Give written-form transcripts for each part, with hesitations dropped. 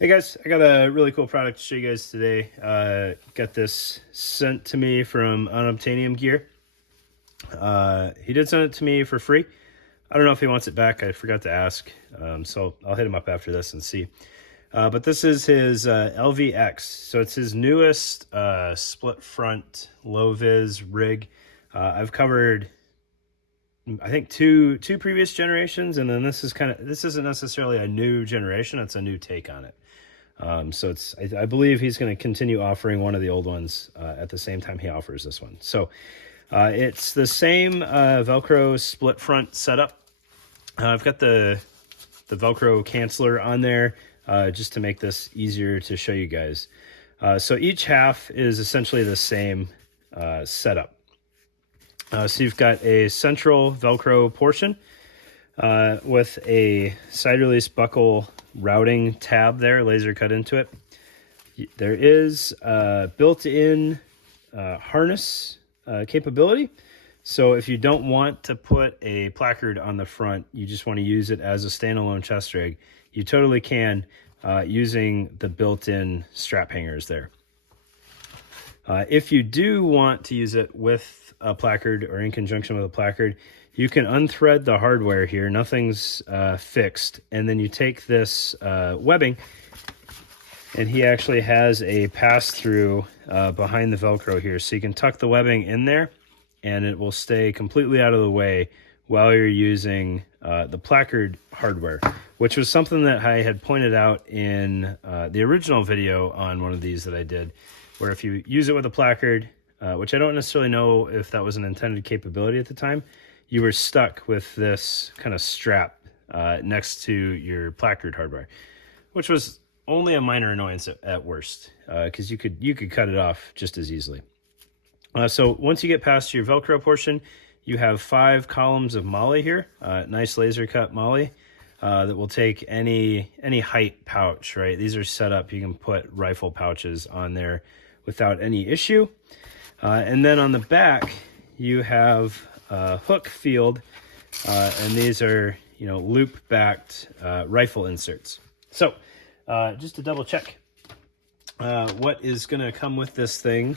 Hey guys, I got a really cool product to show you guys today. Got this sent to me from Unobtanium Gear. He did send it to me for free. I don't know if he wants it back. I forgot to ask, so I'll hit him up after this and see. But this is his LVX, so it's his newest split front low vis rig. I've covered, I think, two previous generations, and then this isn't necessarily a new generation; it's a new take on it. So I believe he's going to continue offering one of the old ones at the same time he offers this one. So it's the same Velcro split front setup. I've got the Velcro canceller on there just to make this easier to show you guys. So each half is essentially the same setup. So you've got a central Velcro portion with a side release buckle routing tab there, laser cut into it. There is built-in harness capability. So if you don't want to put a placard on the front, you just want to use it as a standalone chest rig, you totally can using the built-in strap hangers there. If you do want to use it with a placard or in conjunction with a placard, you can unthread the hardware here. Nothing's fixed. And then you take this webbing, and he actually has a pass-through behind the Velcro here. So you can tuck the webbing in there, and it will stay completely out of the way while you're using the placard hardware, which was something that I had pointed out in the original video on one of these that I did, where if you use it with a placard, which I don't necessarily know if that was an intended capability at the time, you were stuck with this kind of strap next to your placard hardware, which was only a minor annoyance at worst, because you could cut it off just as easily. So once you get past your Velcro portion, you have 5 columns of molle here, nice laser cut molle that will take any height pouch, right? These are set up, you can put rifle pouches on there without any issue. And then on the back, you have hook field, and these are, loop-backed rifle inserts. So just to double check what is going to come with this thing,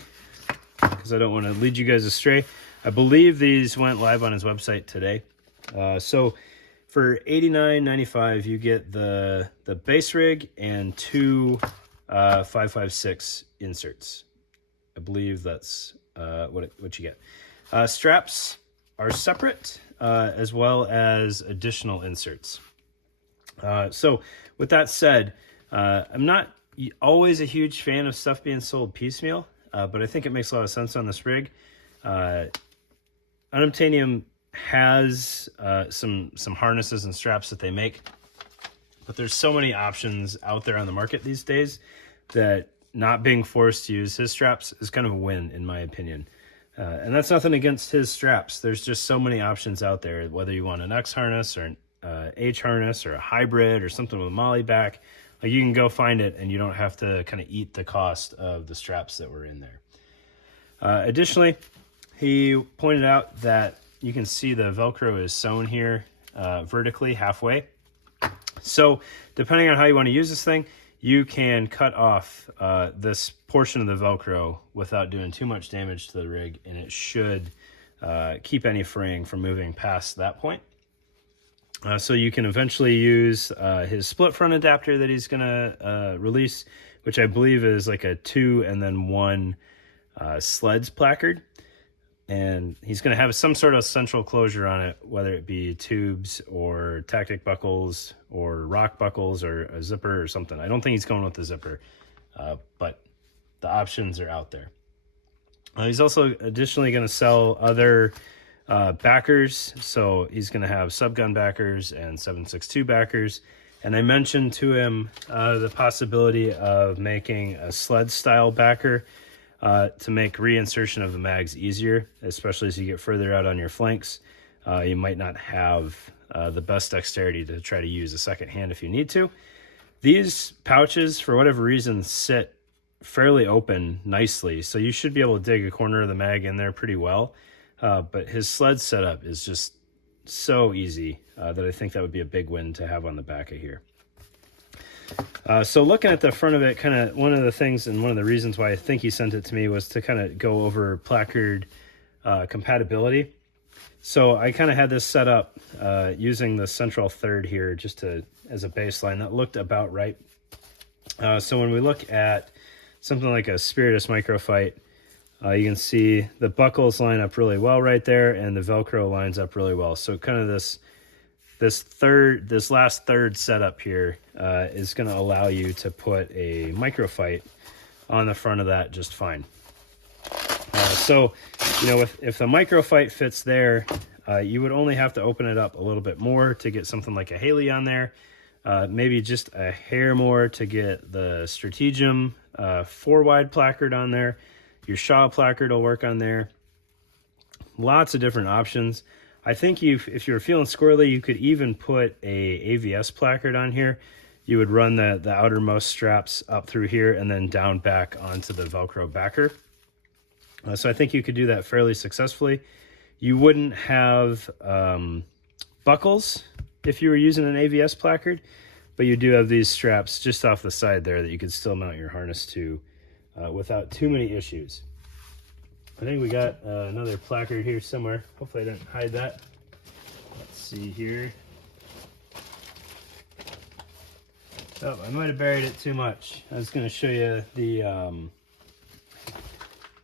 because I don't want to lead you guys astray. I believe these went live on his website today. So for $89.95, you get the base rig and 2 5.56 inserts. I believe that's what you get. Straps are separate, as well as additional inserts. So with that said, I'm not always a huge fan of stuff being sold piecemeal, but I think it makes a lot of sense on this rig. Unobtanium has some harnesses and straps that they make, but there's so many options out there on the market these days that not being forced to use his straps is kind of a win, in my opinion. And that's nothing against his straps. There's just so many options out there, whether you want an X harness or an H harness or a hybrid or something with a molle back. Like, you can go find it, and you don't have to kind of eat the cost of the straps that were in there. Additionally, he pointed out that you can see the Velcro is sewn here vertically halfway. So depending on how you want to use this thing, you can cut off this portion of the Velcro without doing too much damage to the rig, and it should keep any fraying from moving past that point. So you can eventually use his split front adapter that he's going to release, which I believe is like a 2 and then 1 sleds placard. And he's going to have some sort of central closure on it, whether it be tubes or tactic buckles or rock buckles or a zipper or something. I don't think he's going with the zipper, but the options are out there. He's also additionally going to sell other backers. So he's going to have subgun backers and 7.62 backers. And I mentioned to him the possibility of making a sled style backer to make reinsertion of the mags easier, especially as you get further out on your flanks. You might not have the best dexterity to try to use a second hand if you need to. These pouches, for whatever reason, sit fairly open nicely, so you should be able to dig a corner of the mag in there pretty well. But his sled setup is just so easy that I think that would be a big win to have on the back of here. So looking at the front of it, kind of one of the things and one of the reasons why I think he sent it to me was to kind of go over placard compatibility. So I kind of had this set up using the central third here just to as a baseline. That looked about right. So when we look at something like a Spiritus Microfight, you can see the buckles line up really well right there, and the Velcro lines up really well. So kind of this last third setup here is going to allow you to put a Microfight on the front of that just fine. So, you know, if the Microfight fits there, you would only have to open it up a little bit more to get something like a Haley on there. Maybe just a hair more to get the Strategem 4-wide placard on there. Your Shaw placard will work on there. Lots of different options. I think if you're feeling squirrely, you could even put a AVS placard on here. You would run the outermost straps up through here and then down back onto the Velcro backer. So I think you could do that fairly successfully. You wouldn't have buckles if you were using an AVS placard, but you do have these straps just off the side there that you could still mount your harness to without too many issues. I think we got another placard here somewhere. Hopefully I didn't hide that. Let's see here. Oh, I might have buried it too much. I was going to show you the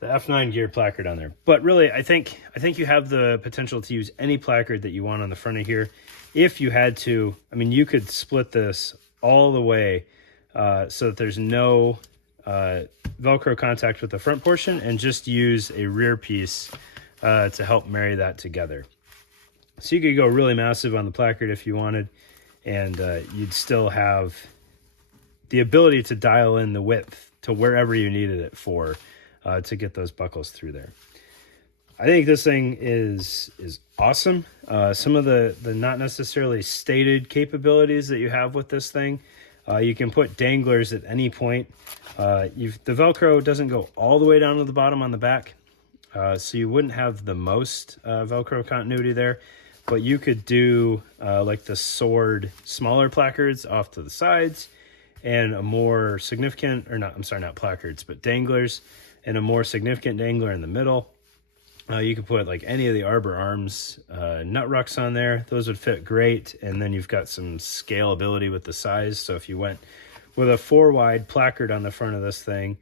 F9 gear placard on there. But really, I think you have the potential to use any placard that you want on the front of here. If you had to, I mean, you could split this all the way so that there's no Velcro contact with the front portion and just use a rear piece to help marry that together. So you could go really massive on the placard if you wanted, and you'd still have the ability to dial in the width to wherever you needed it for to get those buckles through there. I think this thing is awesome. Some of the not necessarily stated capabilities that you have with this thing, you can put danglers at any point. The Velcro doesn't go all the way down to the bottom on the back, so you wouldn't have the most Velcro continuity there, but you could do like the sword smaller placards off to the sides and a more significant, or not, I'm sorry, not placards, but danglers, and a more significant dangler in the middle. You could put like any of the Arbor Arms nut rucks on there. Those would fit great. And then you've got some scalability with the size. So if you went with a 4-wide placard on the front of this thing,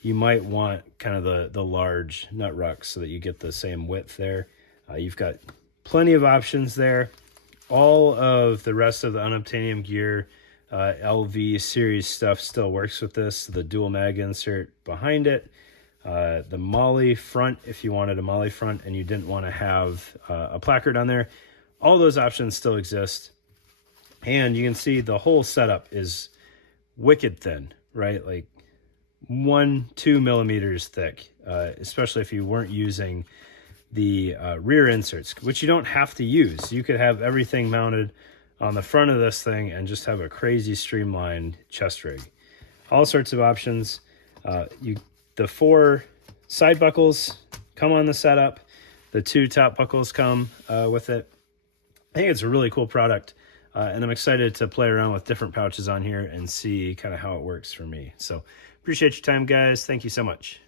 you might want kind of the large nut rucks so that you get the same width there. You've got plenty of options there. All of the rest of the Unobtanium Gear LV series stuff still works with this. The dual mag insert behind it. The Molly front, if you wanted a Molly front and you didn't want to have a placard on there, all those options still exist. And you can see the whole setup is wicked thin, right? Like 1-2 millimeters thick, especially if you weren't using the rear inserts, which you don't have to use. You could have everything mounted on the front of this thing and just have a crazy streamlined chest rig. All sorts of options. The 4 side buckles come on the setup. The 2 top buckles come with it. I think it's a really cool product, and I'm excited to play around with different pouches on here and see kind of how it works for me. So appreciate your time, guys. Thank you so much.